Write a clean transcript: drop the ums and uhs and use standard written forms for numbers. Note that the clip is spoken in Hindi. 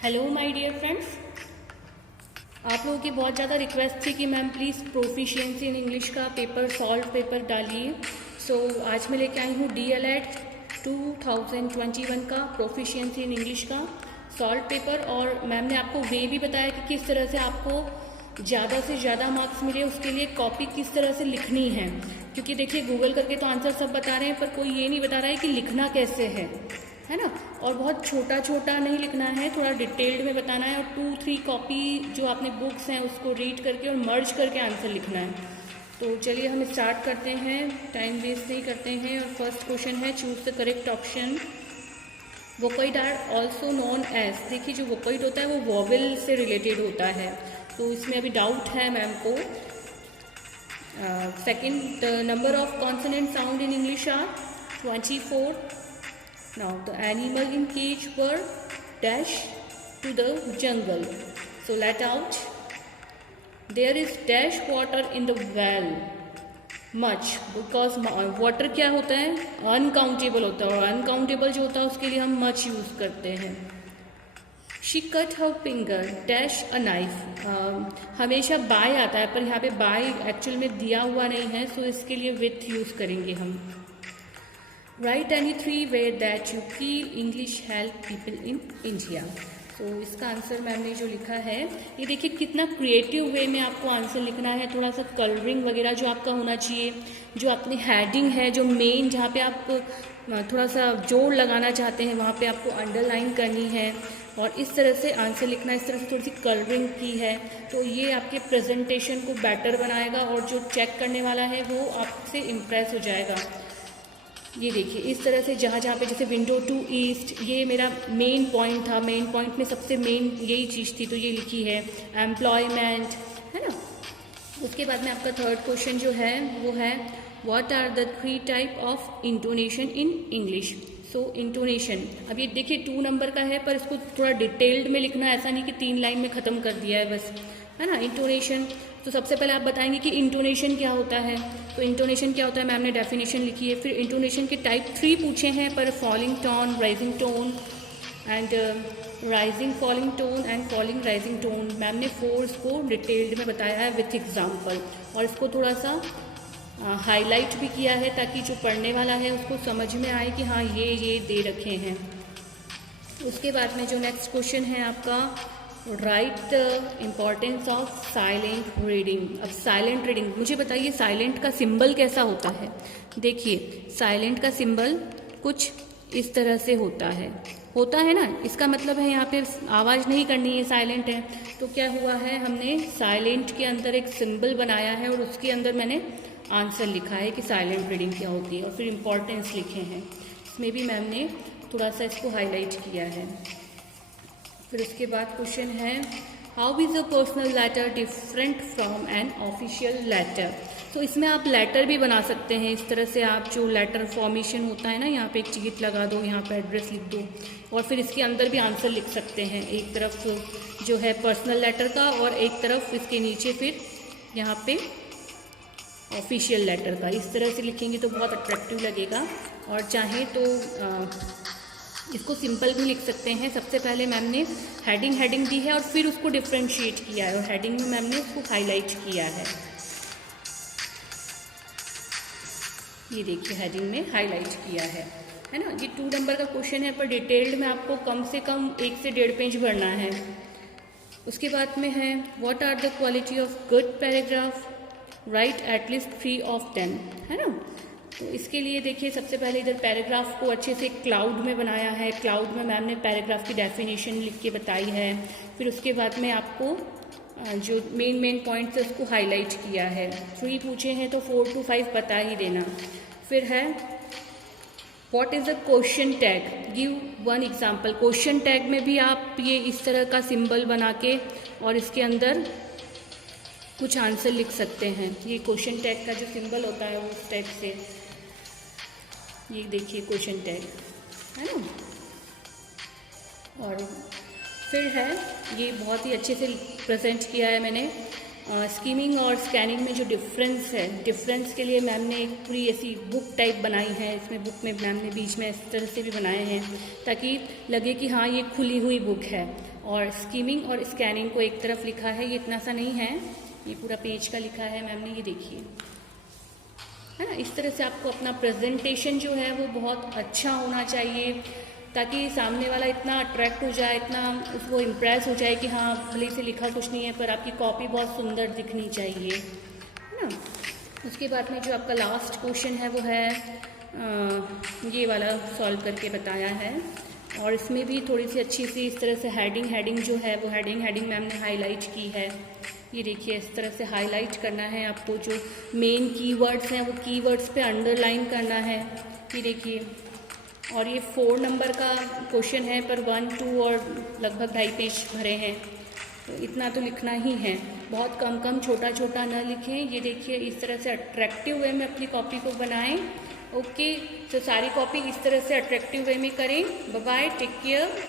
हेलो माय डियर फ्रेंड्स, आप लोगों की बहुत ज़्यादा रिक्वेस्ट थी कि ma'am please proficiency in English का पेपर सॉल्व पेपर डालिए। सो आज मैं लेके आई हूँ DLED 2021 का प्रोफिशिएंसी इन इंग्लिश का सॉल्व पेपर। और मैम ने आपको वे भी बताया कि किस तरह से आपको ज़्यादा से ज़्यादा मार्क्स मिले, उसके लिए कॉपी किस तरह से लिखनी है। क्योंकि देखिए गूगल करके तो आंसर सब बता रहे हैं, पर कोई ये नहीं बता रहा है कि लिखना कैसे है ना। और बहुत छोटा छोटा नहीं लिखना है, थोड़ा डिटेल्ड में बताना है। और 2-3 कॉपी जो आपने बुक्स हैं उसको रीड करके और मर्ज करके आंसर लिखना है। तो चलिए हम स्टार्ट करते हैं, टाइम वेस्ट नहीं करते हैं। और फर्स्ट क्वेश्चन है, choose the correct option. Vocoid are also non edge, देखिए जो वोकॉइड होता है वो वॉवेल से रिलेटेड होता है, तो इसमें अभी डाउट है मैम को। Second, the number of consonant sound in English are 24. Now the animal in cage were dash to the jungle. So let out. There is dash water in the well. Much, because water क्या होता है, अनकाउंटेबल होता है, और अनकाउंटेबल जो होता है उसके लिए हम मच यूज करते हैं। She cut her finger dash a knife. हमेशा बाय आता है, पर यहाँ पे बाय एक्चुअल में दिया हुआ नहीं है, सो इसके लिए विथ यूज करेंगे हम। Write any 3 ways that you feel English help people in India. तो इसका आंसर मैम ने जो लिखा है, ये देखिए कितना क्रिएटिव वे में आपको आंसर लिखना है। थोड़ा सा कलरिंग वगैरह जो आपका होना चाहिए, जो अपनी हेडिंग है, जो मेन जहाँ पे आप थोड़ा सा जोड़ लगाना चाहते हैं वहाँ पे आपको अंडरलाइन करनी है, और इस तरह से आंसर लिखना, इस तरह से थोड़ी सी कलरिंग की है, तो ये आपके प्रेजेंटेशन को बेटर बनाएगा, और जो चेक करने वाला है वो आपसे इम्प्रेस हो जाएगा। ये देखिए इस तरह से जहाँ जहाँ पे, जैसे विंडो टू ईस्ट, ये मेरा मेन पॉइंट था, मेन पॉइंट में सबसे मेन यही चीज़ थी, तो ये लिखी है। एम्प्लॉयमेंट है ना। उसके बाद में आपका थर्ड क्वेश्चन जो है वो है, what are the 3 type of intonation in English. So intonation, अब ये देखिए 2 नंबर का है, पर इसको थोड़ा डिटेल्ड में लिखना है, ऐसा नहीं कि 3 लाइन में ख़त्म कर दिया है बस, है ना। इंटोनेशन, तो सबसे पहले आप बताएंगे कि इंटोनेशन क्या होता है। तो इंटोनेशन क्या होता है, मैम ने डेफिनेशन लिखी है। फिर इंटोनेशन के टाइप 3 पूछे हैं, पर falling tone, rising tone and rising falling tone and falling rising tone. Ma'am ने 4 को डिटेल्ड में बताया है विथ एग्जाम्पल, और इसको थोड़ा सा हाईलाइट भी किया है ताकि जो पढ़ने वाला है उसको समझ में आए कि हाँ ये दे रखे हैं। उसके बाद में जो नेक्स्ट क्वेश्चन है आपका, right the importance of silent reading. अब साइलेंट रीडिंग, मुझे बताइए साइलेंट का सिंबल कैसा होता है। देखिए साइलेंट का सिंबल कुछ इस तरह से होता है ना। इसका मतलब है यहाँ पे आवाज़ नहीं करनी है, साइलेंट है। तो क्या हुआ है, हमने साइलेंट के अंदर एक सिंबल बनाया है, और उसके अंदर मैंने आंसर लिखा है कि साइलेंट रीडिंग क्या होती है, और फिर इम्पॉर्टेंस लिखे हैं। इसमें भी मैम ने थोड़ा सा इसको हाईलाइट किया है। फिर उसके बाद क्वेश्चन है, how is a personal letter different from an official letter. तो इसमें आप लेटर भी बना सकते हैं, इस तरह से आप जो लेटर फॉर्मेशन होता है ना, यहाँ पे एक चीट लगा दो, यहाँ पे एड्रेस लिख दो, और फिर इसके अंदर भी आंसर लिख सकते हैं। एक तरफ जो है पर्सनल लेटर का, और एक तरफ इसके नीचे फिर यहाँ पे ऑफिशियल लेटर का। इस तरह से लिखेंगे तो बहुत अट्रैक्टिव लगेगा। और चाहे तो इसको सिंपल भी लिख सकते हैं। सबसे पहले मैम ने हेडिंग दी है, और फिर उसको डिफ्रेंशिएट किया है, और हेडिंग में मैम ने उसको हाईलाइट किया है। ये देखिए हेडिंग में हाईलाइट किया है ना। ये 2 नंबर का क्वेश्चन है, पर डिटेल्ड में आपको कम से कम 1 से 1.5 पेज भरना है। उसके बाद में है, what are the quality of good paragraph, write at least 3 of 10, है ना। तो इसके लिए देखिए सबसे पहले इधर पैराग्राफ को अच्छे से क्लाउड में बनाया है। क्लाउड में मैम ने पैराग्राफ की डेफिनेशन लिख के बताई है। फिर उसके बाद में आपको जो मेन पॉइंट्स है उसको हाईलाइट किया है। 3 पूछे हैं तो 4 to 5 बता ही देना। फिर है, what is the question tag, give 1 example. Question tag में भी आप ये इस तरह का सिंबल बना के और इसके अंदर कुछ आंसर लिख सकते हैं। ये क्वेश्चन टैग का जो सिंबल होता है वो उस टाइप से, ये देखिए क्वेश्चन टैग है ना। और फिर है, ये बहुत ही अच्छे से प्रेजेंट किया है मैंने। स्कीमिंग और स्कैनिंग में जो डिफरेंस है, डिफरेंस के लिए मैम ने एक पूरी ऐसी बुक टाइप बनाई है। इसमें बुक में मैम ने बीच में इस तरह से भी बनाए हैं ताकि लगे कि हाँ ये खुली हुई बुक है। और स्कीमिंग और स्कैनिंग को एक तरफ लिखा है, ये इतना सा नहीं है, ये पूरा पेज का लिखा है मैम ने, ये देखिए, है ना। इस तरह से आपको अपना प्रेजेंटेशन जो है वो बहुत अच्छा होना चाहिए ताकि सामने वाला इतना अट्रैक्ट हो जाए, इतना उसको इम्प्रेस हो जाए कि हाँ भले से लिखा कुछ नहीं है पर आपकी कॉपी बहुत सुंदर दिखनी चाहिए, है ना। उसके बाद में जो आपका लास्ट क्वेश्चन है वो है ये वाला सॉल्व करके बताया है। और इसमें भी थोड़ी सी अच्छी सी इस तरह से हेडिंग जो है वो हेडिंग मैम ने हाईलाइट की है। ये देखिए इस तरह से हाईलाइट करना है आपको, जो मेन कीवर्ड्स हैं वो कीवर्ड्स पे अंडरलाइन करना है। ये देखिए, और ये 4 नंबर का क्वेश्चन है पर 1, 2 और लगभग 2.5 पेज भरे हैं, तो इतना तो लिखना ही है। बहुत कम छोटा न लिखें। ये देखिए इस तरह से अट्रैक्टिव वे में अपनी कॉपी को बनाएं। ओके, तो सारी कॉपी इस तरह से अट्रैक्टिव वे में करें। Bye bye, take care.